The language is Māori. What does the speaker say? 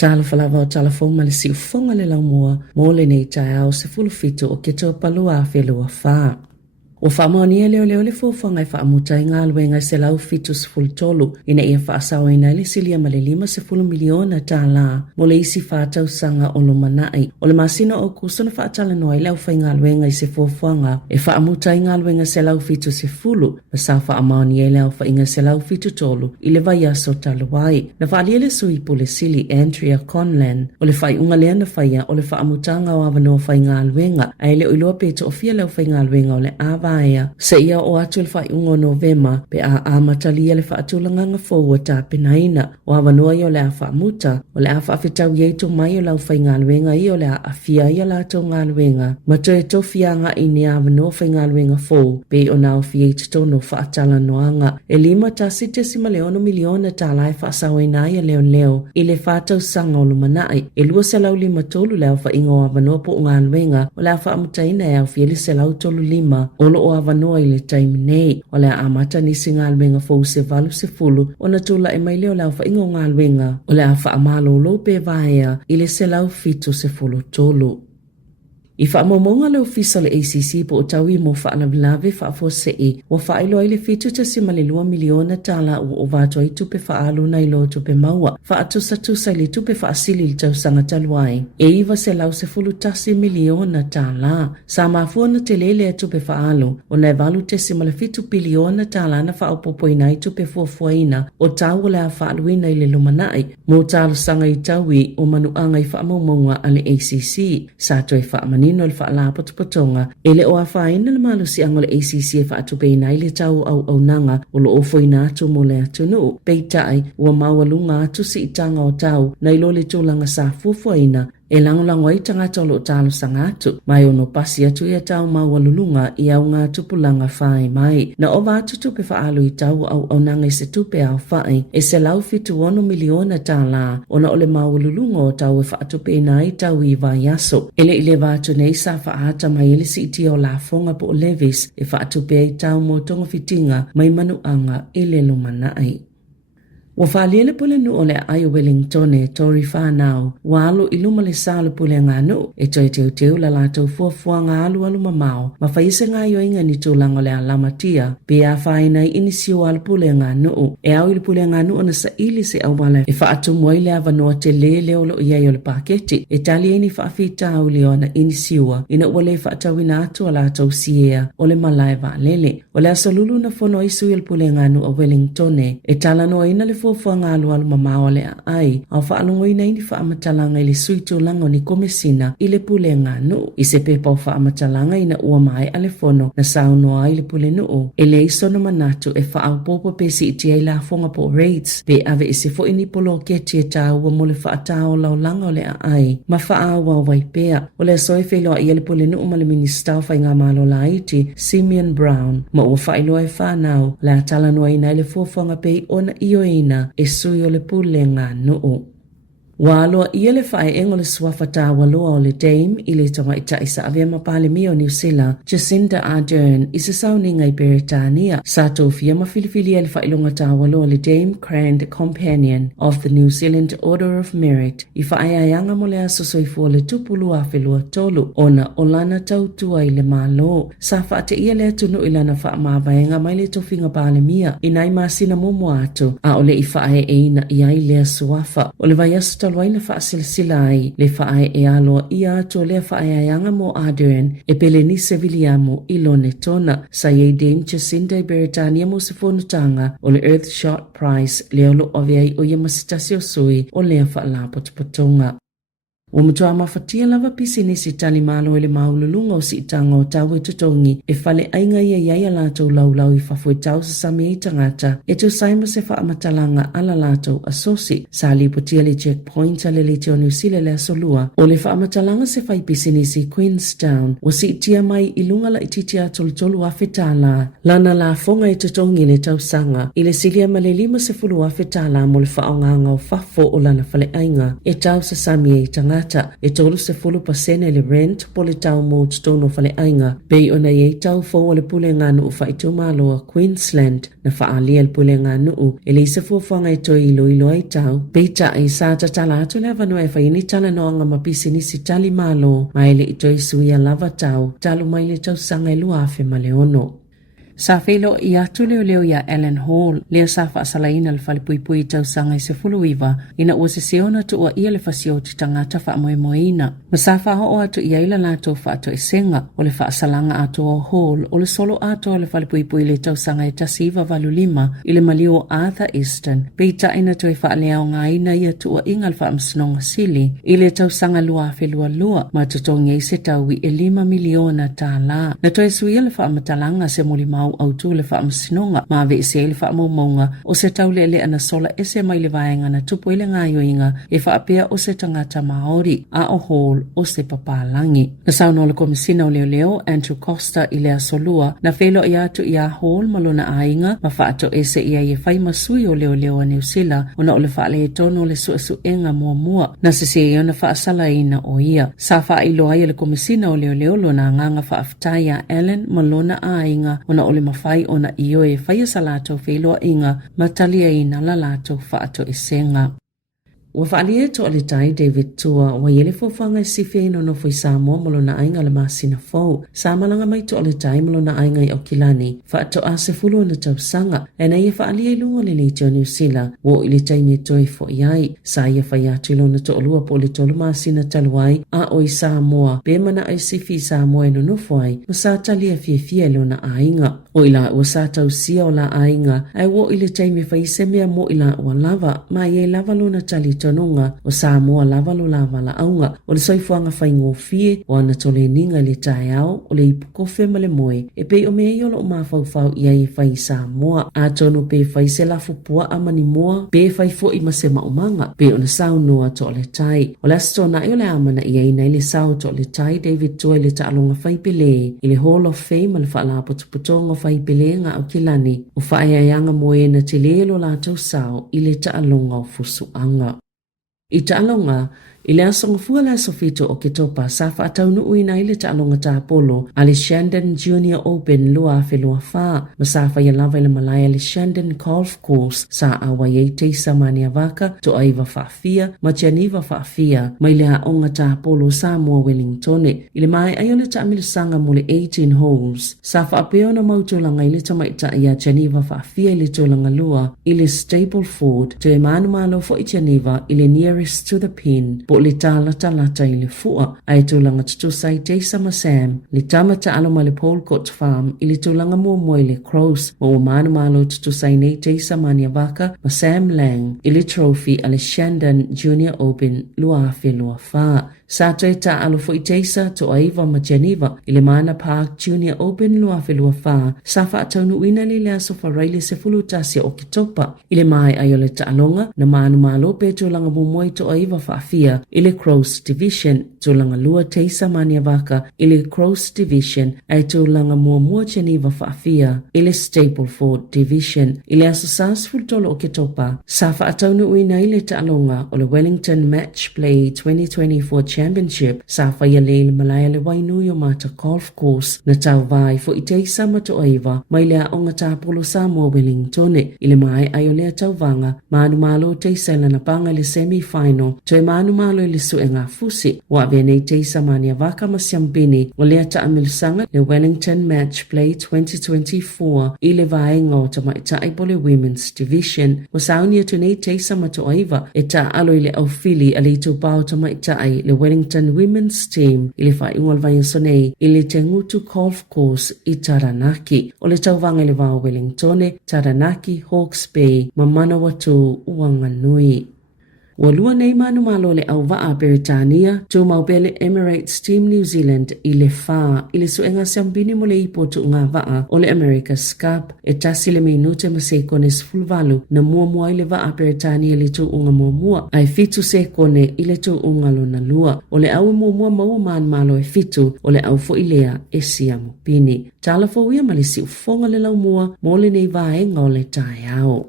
Tala Fou ma le siufonga le laumua mo le nei tai au se fulufito o ke tō palua a whelua wha. O whaamania leo le fōwhanga I whaamutai ngā luenga se lau fitu se fulutolu ina ia whaasawa ina le silia ma le 5 miliona tā la mo le isi whātau sanga o lo manai. O le masina o kusona whaatala noa I lau whai ngā luenga I se fōwhanga e whaamutai ngā luenga se lau fitu se fulu ma sa whaamania leo whainga se lau fitu tolu I le vai aso taluai. Na whaalia le suipu le sili Andrea Conlan o le whai unga lea na whaia o le whaamutanga o awanoa whai ngā luenga a ele uilua peto o fia lau whai ngā luenga o le awa se ia o atu le whaiunga o Novema pe a amatalia le whaatulanga ngā fōua tā penaina o awanoa I o le a whaamuta o le a whaafetau ieto mai o lau whai ngā luenga I o le a awhia I a lātou ngā luenga ma to e tōwhianga I ne awanoa whai ngā luenga fō pe o nā awhia I tono whaatala noanga e 5 miliona tā lai whaasawa ina ia leo I le whātau sanga o lumanai e lua se lau 5 tolu leo whainga o awanoa po ngā luenga o le a whaamutaina e awhia le se lau tolu 5 o lo o awanoa I le taimi nei o le amata nisi ngā luenga fōu se valu se fulu o na tula e mai leo lau whainga o ngā luenga o le a whaamalo lo pe vaea I le se lau fitu se fulu tolu. I whaamomonga leo fisa le ACC po o taui mo whaalavilave whaafosei wa whailo ai le fitu te sima le 2 miliona tala o vato I tupe whaalu na ilo tupe maua whaatusa le tupe whaasili li tau sanga taluai e iwa se lau se fulu tasi miliona tala sa mafua na te lele e tupe whaalu o na valu te sima le fitu biliona tala na whaapopoina I tupe fuafuaina o tau le a whaaluina I le lumanai mo talo sanga I taui o manuanga I whaamomonga a le ACC sa toi whaamani no le whaala potopotonga ele o awhaina le malusi ango le ACC e whaatupeina I le tau au nanga o lo ofoina atu mo le atunu peitai ua maualunga atu si itanga o tau na ilo le tūlanga sa fuafuaina e langolango I tangata o lo talo sangatu mai ono pasi atu ia tau maualulunga I au ngā tupulanga whae mai na ova atu tupe whaalu I tau au nanga I se tupe au whae e se lau fitu 1 miliona tā la ona ole maualulunga o tau e whaatupeina I tau I vai aso ele I le vātu nei sa whaata mai ele si iti o la fonga po o levis e whaatupea I tau mo tonga fitinga mai manuanga I le lumanai. Wa whaaliele pule nu o le ai o Wellington e tori whanau, wa alu iluma le sālu pule ngā nu, e toi teu la lātou fuafua ngā alu mamau, ma whaise ngā yo inga ni tūlango le alamatia, pe a whaina I inisio alu pule ngā nu, e au ili pule ngā nu o na sa ili se awale, e whaatu mwai le awanoa te le o lo iai o le paketi, e tali eni whaafita au le o na inisiua, ina ua le whaatau ina atu a lātou siea, o le malai wa lele, o le asalulu na whono isu il pule ngā nu o Wellington e tala noa ina le fuanga alu mamao le ai au whaalongo ina ini whaamatalanga I le suitu lango ni komesina I le pule ngā nu I se pepa o whaamatalanga ina ua mai ale fono na saunoa I le pule nu e le iso na manatu e whaau popo pesi iti ai la fonga po raids pe ave I se fo ini polo keti e tā ua mo le whaatao lau langa le ai ma whaau wa waipea o le soe wheloa I le pule nu ma le ministau whai ngā malo la iti Simeon Brown ma ua whailoa e whanau la talanua ina le fuafanga pei ona io ina e sui o le pule ngā nuu. Wa aloa ia le whae engo le suafata waloa o le Dame I le tonga ita isa avea mapale mia o New Zealand, Jacinda Ardern I se sauninga I Beretania. Sa tofia mawhilifili le whailonga ta waloa le Dame Grand Companion of the New Zealand Order of Merit. I whaeaianga mo le aso soifua le tupulu a whelua tolu. Ona o lana tautua I le malo. Sa whaate ia le atunu ilana wha mawaenga mai le tofinga pale mia. Inai masina momo atu. A ole I whae eina I ai lea suafa. O le vai aso waina whaasilsila ai le whae e aloa I ato le whae aianga mo Ardern e pele ni seviliamo I lone tona sa ye Dame Jacinda I Beretania mo se whonutanga o le Earthshot Prize le olo oveai o yamasitasi o sui o le whaalapotopotonga. O mutua mawhatia lava pisi ni si tali malo ele maululunga o si itanga o tau e tutongi e whale ainga ia iaia lātou laulau I whafue tau sa sami I tangata e tu saima se whaamatalanga ala lātou asosi sa lipotia le checkpoint a le liti o New Zealand le asolua o le whaamatalanga se whai pisi ni si Queenstown o si itia mai ilunga la ititia tolu a whetala lana la fonga e tutongi le tau sanga I le silia ma le 5 a whetala mo le whaonganga o whafo o lana whale ainga e tau sa sami e tangata tangata e tolu se fulu pasene le rent po le tau mo tono fale ainga pei ona ye tau fo o le pule nganu u whaitu malo a Queensland na whaalia le pule nganu u e le se fuafanga e to ilo ai tau pei ta e sa tala atu le vanu e whaini tala noanga mapisi nisi tali malo mai le ito isuia lava tau talu mai le tau sanga luafe ma le ono. Sa felo I atu leo ya Ellen Hall, lea sa Savelina le whalipuipui tau sanga I se fuluiva, ina ua se seona tu ua ia le fasio ti tangata wha moina. Masafa ho atu ia ila lato wha ato senga, o le salanga ato o Hall, o le solo ato le whalipuipui le tau sanga e tasiva valulima, I le malio Arthur Easton, peita ina tu e wha leo ngā ina ia tu ua ingal wha msinonga sili, I le tau sanga luafe lua, ma tutongi I se tau I 5 miliona tala. Na tu e suia le wha matalanga se mulimau au tu le wha msinonga, ma ve se le wha maumaunga, o se tau le ana sola ese mai le vaenga na tupu ile ngā yoinga, e wha apea o se tangata Maori, a o Hall o se papalangi. Na sauno le komisina o leo, Andrew Costa I le asolua, na whelo I atu I a Hall malona ainga, ma wha ato ese ia I whai masui o leo a New Zealand, ona o le wha le tono le suenga mua, na se se iona wha asalaina o ia. Sa wha ilo ai le komisina o leo lona nganga wha aftaya Ellen malona ainga, ona o le mawhai ona io e whaia sa lato wheloa inga matalia ina la lato whaato e senga. Ua whaalia to ale tai David Tua wa yele fofanga sife ino no fui Sāmoa malona ainga le masina fau. Sāmalanga mai to ale tai malona ainga I Okilani. Whaato a se fulu na tau sanga. E na ia whaalia ilunga le leitio New Zealand. Wo ili tai me toi fo iai. Sa ia whaiatu ilo na to olua po le tolu masina taluai. A oi Sāmoa. Be mana ai sifi Sāmoa ino nufuai. Ma sa talia fie lo na ainga. O ila ua sa tau sia o la ainga. Ai wo ili tai me whaise mea mo ila ua lava. Ma ie lava lo na tali tonunga o Sāmoa lava la aunga o le soifuanga whaingo fie o ana tole ninga le tae au o le ipukofe ma le moe e pei o mea iolo o mawhau ia I whai Sāmoa a tono pe whai se lafu pua amani moa pe whai fo I mase maumanga pe o na sau noa to le tai o le asto na i o le amana ia ina I le sau to le tai David Toy le taalonga whai pele I le Hall of Fame le whaala putonga whai pele nga au kilani o whai ayanga moe na te lelo la tau sau I le taalonga o fusuanga. I ta'alonga, I le asonga fua le asofito o ke topa sa whaatau nuu ina I le ta'alonga ta Apollo a le Shandon Junior Open lua whelua wha. Ma sa whaia lava I le malaya le Shandon Golf Course sa awa yei teisa mania vaka to aiva whaafia ma tianiva whaafia ma I le haonga ta Apollo Sāmoa Wellington. I le mai ai o le taamile sanga mo le 18 holes. Sa whaapeo na mautolanga I le tamaita ia tianiva whaafia I le tolanga lua I le Stapleford to e manumalo fo I tianiva I le nearest to the pin. Po le tala I le fua, ai tūlanga tutusai teisa ma Sam, le tamata aloma le Paul Court Farm, I le tūlanga mua I le Crows, o manu malo tutusai nei teisa mania vaka ma Sam Lang, I le trophy a le Shandon Junior Open luafe lua wha. Sa toi ta alo fo I teisa to aiva ma Geneva, I le Mana Park Junior Open luafe lua wha, sa wha ataunu ina le le aso wharaile se fulutasia o ki topa. I le mai ai o le ta alonga, na manu malo pe tūlanga mumoi to aiva whaafia, I le Cross Division, tūlanga lua teisa mania vaka, I le Cross Division, ai tūlanga mua Geneva whaafia, I le Stapleford Division, I le aso sāsful tolo o ke topa. Sa wha ataunu uina I le ta alonga o le Wellington Match Play 2024 Championship, sa whaia le malaya le Wainui o Mata Golf Course, na tau vai fo I teisa mato aiva, mai lea onga ta Apollo Sāmoa Wellington, I le mai ai o lea tau vanga, manu malo teisa na panga le semi-final, to e manu malo I le suenga fusi, wa vene teisa mania vaka ma siampini, o lea ta amilusanga le Wellington Match Play 2024, I le vaenga o ta maita ai po le Women's Division, o saunia tunei teisa mato aiva, e ta alo I le aufili a le tupao ta maita ai le Wellington Women's Team, I le whai ungal vai sonei, I le te ngutu golf course I Taranaki, o le tauvanga I le vau Wellington, Taranaki, Hawke's Bay, ma Manawatu, Wanganui. Ua lua nei manu malo le au waa Britania, tō maupele Emirates Team New Zealand I le wha, I le suenga siambini mo le ipo tu ngā waa o le America's Cup, e tasi le minute ma sekone sfulvalu na mua I le waa Britania le tō unga mua, ai fitu sekone I le tō unga lo na lua, o le au mua maua man malo e fitu, o le au fo ilea e siamu pini. Tala Fou ia malisi ufonga le lau mua, mo le nei vaenga o le tae au.